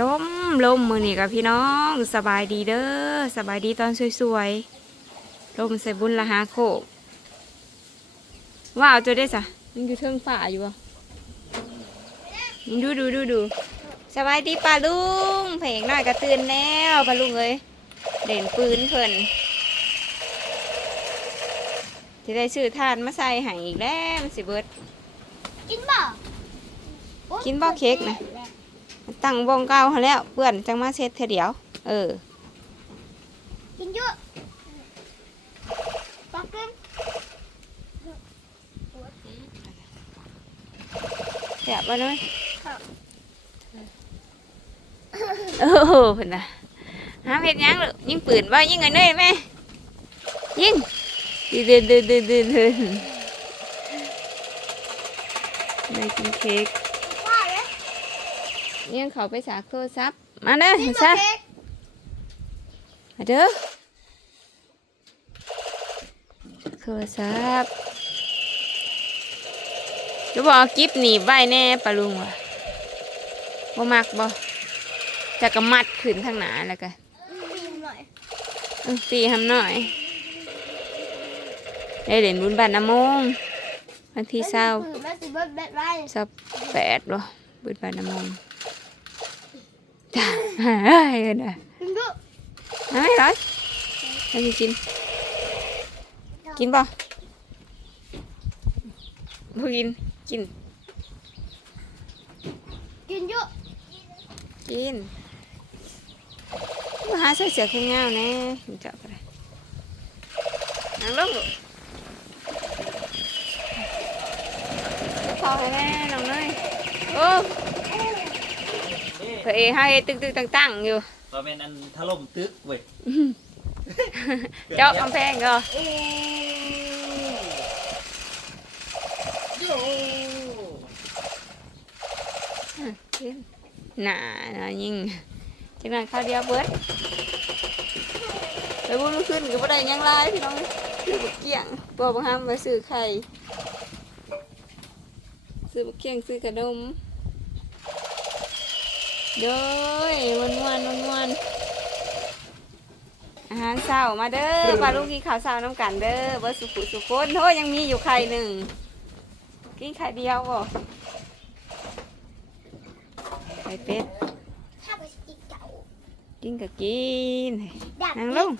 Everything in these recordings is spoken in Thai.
ลมลมมือนี่กับพี่น้องสบายดีเด้อสบายดีตอนสวยๆลมใส่บุญละหาโคกว้าวเจะได้สะยังอยู่เทิงฝ่าอยู่บ่มึงดูดูดูดูสบายดีป้าลุงเพลงน้อยก็ตื่นแล้วป้าลุงเอ้ยเด่นปืนเพิ่นจะได้ซื้อทานมาใส่ให้อีกแล้วมันสิเบิดกินบ่กินบ่เค้กนะ ตั้งวงเก่าหั้นแล้วเปื่อนจังมาเซ็ตเทอเดียว เออ กินเยอะปักกินแสบบ่เลยโอ้โหเพิ่นน่ะหาเฮ็ดหยังลูกยิงปืนบ่ยิงเงินเด้แม่ยิงดืนดืนดืนดืนดืนได้กินเค้กว่าเลย ยังเขาไปสากโทรศัพท์มาเด้อกินซะบ่มาเด้อโทรศัพท์จะบอกกิฟหนีบไว้แน่ปะลุงวะบ่มักบ่จะกระมัดขึ้นทางหนาแล้วกันกินหน่อยตีทำหน่อย ได้เหรียญบุญบาทน้ำมงวันที่เศร้าสิเบิดเบ็ดไว้เศร้าแปดบ่บุญบาทน้ำมง จ้าเฮ้ยเอิ้นว่ะกินเยอะเอาไม่ร้อยเอาสิกิน กินบ่บ่กิน กิน กินเยอะกินมาหาใส่เสื้อแขนยาวแน่เจ้าก็ได้นั่งลงลูกจะพอให้แน่น้องเนยโอ้ เผยให้ตึกตึกตั้งตั้งๆอยู่ก็เป็นอันถล่มตึกเว้ยเจาะกำแพงก็โยกินหนาหนายิงจังนั้นข้าวเดียวเบิดไปบุญเมื่อคืนก็บ่ได้หยังไรพี่น้องซื้อบักเกี้ยงบอกบ่ห้ามไปซื้อไข่ซื้อบักเกี้ยงซื้อขนม เด้ยวันวันวันวันๆอาหารเช้ามาเด้อปลาลูกกินข้าวเช้าน้ำกันเด้อเบิดสุขุสุขคนโอ้ยยังมีอยู่ไข่หนึ่งกินไข่เดียวบ่ไข่เป็ดถ้าไปกินเก่ากินก็กินดับนั่งลดิบง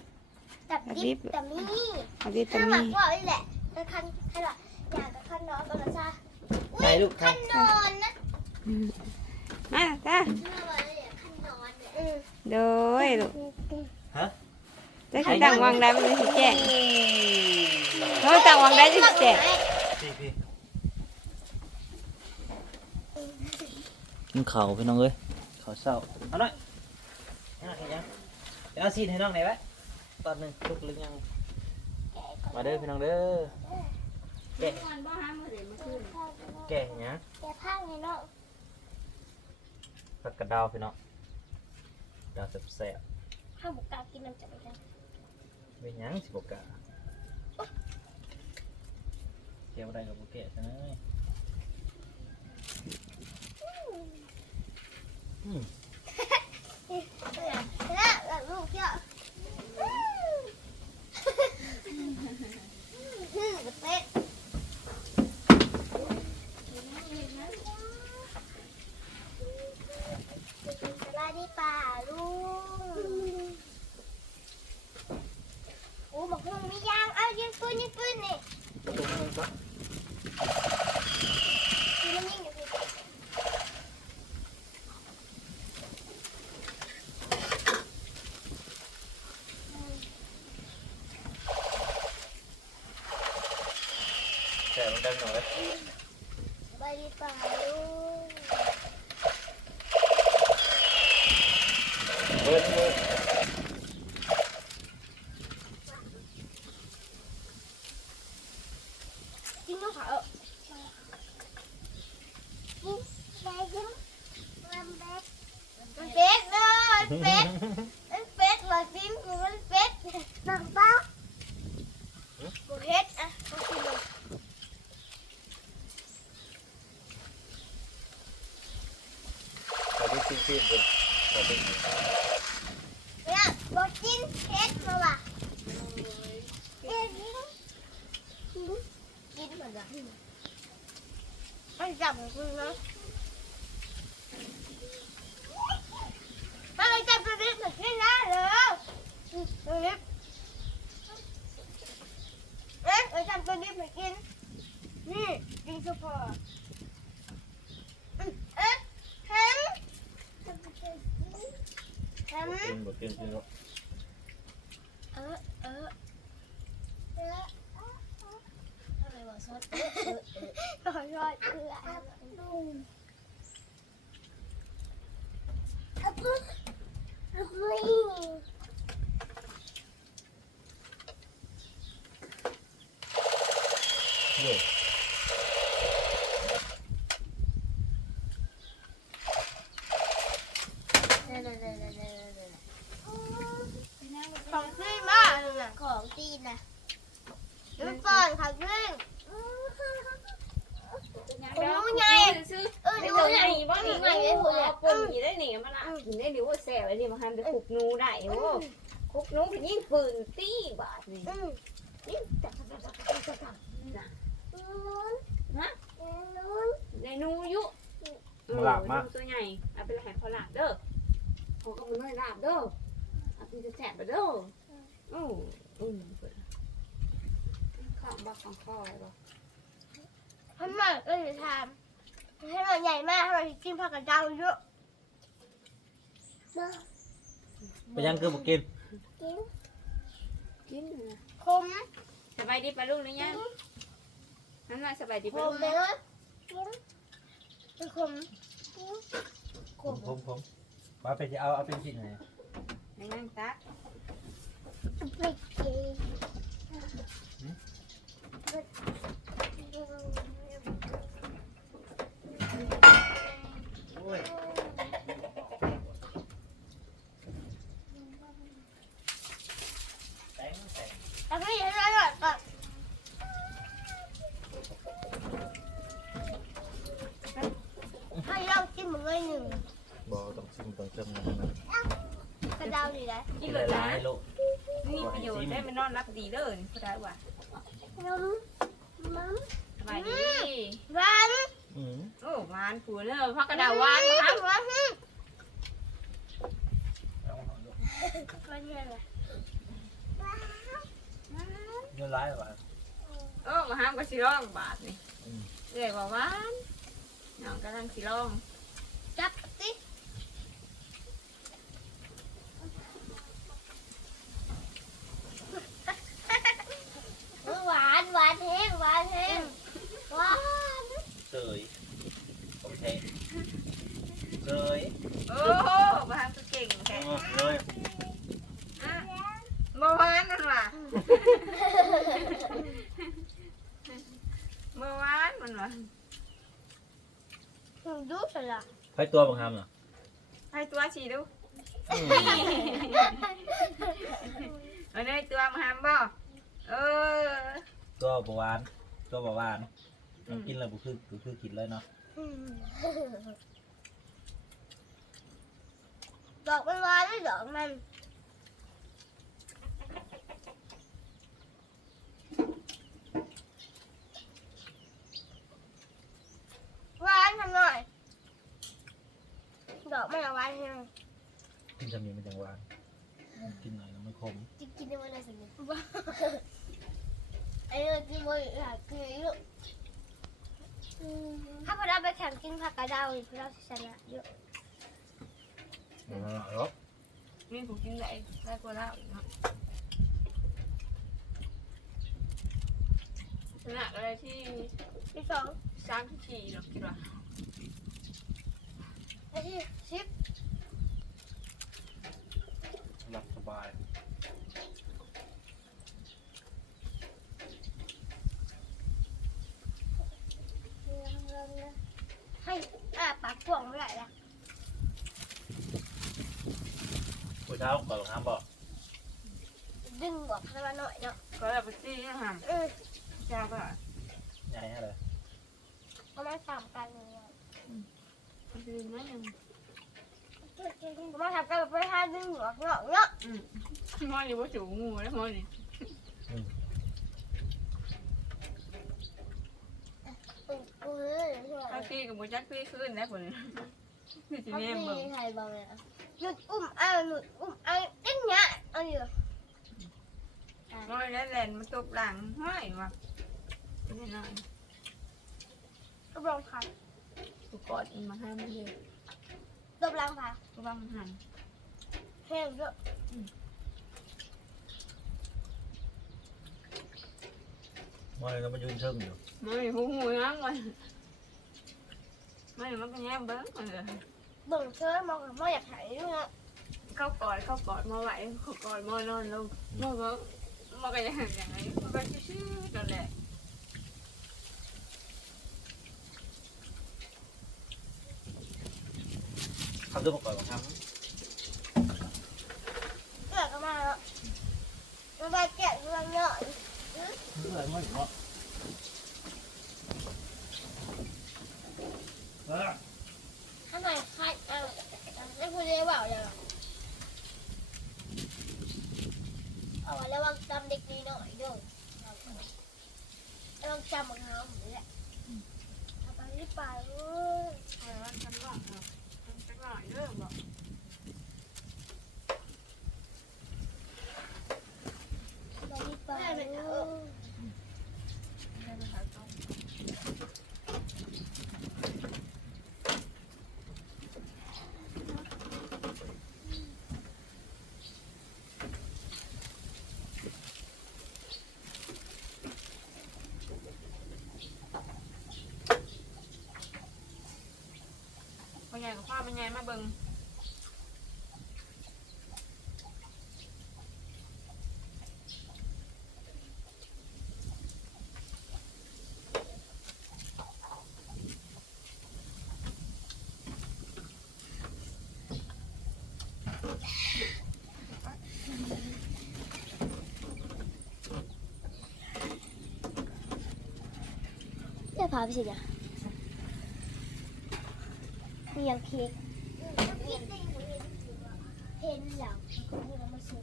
ดับดิบแต่มีเอาดิถ้าตาหมัมีกว่านี่แหละแล้วคันคันว่าอยากกับคันนอนก็แล้วจ้าไหนลูกครัคับนนอนนะ มาจ้าถ้าว่าเนี่ยคันนอนเนี่ยเออโดยลูกฮะได้ขันตั้งวางได้มันเลยสิแจ้งเฮ้ยตั้งวางได้จะสิแจ้งพี่พี่กินข้าวพี่น้องเอ้ยข้าวเช้าเอาหน่อยเอาหน่อยยังเดี๋ยวเอาซีนให้น้องหน่อยไว้ตอนหนึ่งลุกหรือยัง มาเด้อพี่น้องเด้อแกะแกะหยังแกผ้าไงเนาะ ผักกระดาวพี่น้องดาวแซ่บข้าวบุกกากินน้ำจับไปแล้วๆเป็นหยังสิบกะเกี่ยวอะไรกับบุกเกะซะหน่อยอืม เออแล้วแล้วลูกเยอะฮึ่มเป็ดสบายดีป่าลุงโอ้บอกว่ามียางเอายิงปืนยิงปืนนี่ ปืนมันยิงอยู่พี่ แต่มันได้หน่อย สบายดีป่าลุง เบิร์ดเบิร์ด กินน้ำขาวกินไปกินมันเป็ดมันเป็ดเลยมันเป็ดมันเป็ดว่ากินกูมันเป็ดตังเป้ากูเฮ็ดอะกูกินเลย ไปที่ซีซีนเนี่ยบอกกินเผ็ดมาว่ะกินกินเหมือนกันมันจับคุณนะถ้าเราจับตัวนี้เหมือนที่นั่นเลยตัวนี้เอ๊ะเราจับตัวนี้เหมือนกินนี่กินก็พอเอ๊ะเห็นเห็น กินบ่กินกินบ่เออเออเอออะไรวะซอสเออเออเออเออลุงอับปุ๊บอับปุ๊บ เด้อ ของขึ้นมากเลยนะของตีนนะมันก่อนของขึ้น รู้ไงซื้อ เออ ไม่ ดู ตัวใหญ่บ้างนี่ไงไอ้หัวปนอยู่ได้หนิมันละกินได้ดิว่าแซ่บเลยดิมาทำจะขุกนูได้โอ้ขุกนูเป็นยิ่งปืนตี้บาทนี่อืมยิ่งจับจับจับจับจับจับนะนู้นนู้นในนูยุตัวใหญ่เอาไปแหกพอหลับเด้อเขาก็มันน้อยลาบเด้อเอาไปจะแฉะไปเด้ออืออืมข้าวบักของข้ออะไรบ้างทำไมก็จะทำ ให้มันใหญ่มากให้มันกินผักกระเจ้าเยอะไปยังคือบ่กินกินกินนะคมสบายดีปะลูกหรือยังนั่นว่าสบายดีคปะมลูกเลยนะกินเป็นคมผมผมผมว่าไปสิเอาเอาเป็นชิ้นไหนให้นั่งตักไม่กิน โอ้ยแตงแตงแล้วก็ยังไม่หมดก่อนให้เรากินหมดเลยหนึ่งบ่ต้องชิมต้องเติมน้ำนะกระเดาอยู่ไหนกินเลยหนะลายๆโลนี่ประโยชน์ได้มันนอนรับดีเลยก็ได้ว่ะน้ำน้สบายดีำหวานอืมโอ้ หวานผูเนอะพักกระดาษหวานครับหวานเอาเอาลูกมันเนี่ยเลยเนื้อร้ายว่ะโอ้มาห้ามก็สิร้องบาทนี่เรียว่าหวานน้องกำลังสิร้อง จับสิหวานหวานแห้งหวานแห้งหวาน เสยโอเค เสยโอ้โหมาห้ามก็เก่งแค่เอาเลยอะมาหวานมันว่ะมาหวานมันว่ะดูสิล่ะไปตัวบังคับเหรอให้ตัวชีดูอืมเอาเลยตัวมาห้ามบ่เออตัวบหวาน ตัวบหวานมันกินแล้วบุคือบุคือกินเลยเนาะ ดอกมันหวานด้วยดอกมันหวานทำหน่อย ดอกมันหวานแห้งกินทำนี้มันจังหวานกินหน่อยแล้วมันขมจะกินได้วันไหนสิบ้าไอ้เรื่องกินบ่อยอยากกินเยอะถ้าพอได้ไปแข่งกินผักกระเดาอีกพอได้ชนะเยอะ มีผู้กินได้ได้กว่าแล้วอีกเนะขนาดอะไรที่ที่สองสามที่สี่หรอกคิดว่าไอ้ที่สิบ หลับสบาย ให้อ่าปากพ่วงไม่ได้ละ ผู้เช้าก่อ นบังคับบอกดึงบอกให้มาหน่อยเนาะก็แบบซี่นะฮะเออจ้าก็ใหญ่อะไรเอามาสามกันเลยดื่มนะยังตัวกินมาทำกันไปทานดึงหัวเงาะเงาะมอนอยู่บ่จูงูแล้วมอนนี่กูเลยถ้าพี่กับบ่จักพี่ขึ้นได้ผลนี่สิเขาแม่มีเบิ่งใครบ้างเนี่ย หยุดอุ้มอ้าวหยุดอุ้มอ้าวเอ็นเนี้ยเอาอยู่น้อยแล้วแล่นมาตบหลังห้อยว่ะนี่น้อยกำลังพันกูกอดมันมาห้ามมันเลยกำลังพันกูว่ามันหันแห้งเยอะมอยก็มายืนเชิงอยู่มันหูหูยังมันมันมันก็แย่เบิ้งมันเลยเบิ่งเชื่อมองมองอยากถ่ายด้วยนะเข้ากอดเข้ากอดมาไหวเข้ากอดมานอนลงมันก็มันก็ยั งอย่างไรมันก็ชื่อๆนั่นแหละเขาจะบอกก่อนว่าทเกิดกันมาแล้วมันไปแกะเรื่องเงาะำเมื่อไหร่เนาะ ข้างในคล้ายอะไม่พูดได้เปล่าอย่างเอาระวังจำเด็กนี้หน่อยด้วยระวังจำมันน้ำนี่แหละเอาไปรีบไปเว้ยเออฉันบอกอะฉันจะหน่อยเด้อบอก ไปรีบไปเว้ย ให้ไปหาเขา มัน ใหญ่กับข้ามันใหญ่มาเบิ่งจะพาไปสิจ้ะ มียงเค้กเห็นแล้วก็มาซื้อ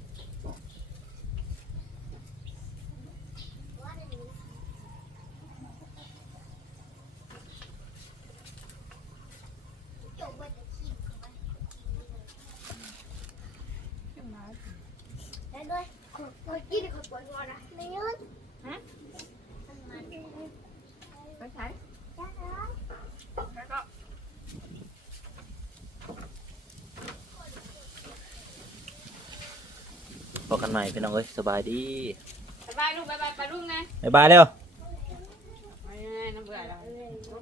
จบวันจะขี้เขาไปขึ้นมาได้ด้วยขอขอกินขอปวดหัวนะไม่ยืนฮะมันมันไปใช้ จ้า แล้วก็ บอ กกันใหม่พี่น้องเอ้ยสบายดีบายบายลูกบายบายไปลูกนะ บ๊ายบายเร็ว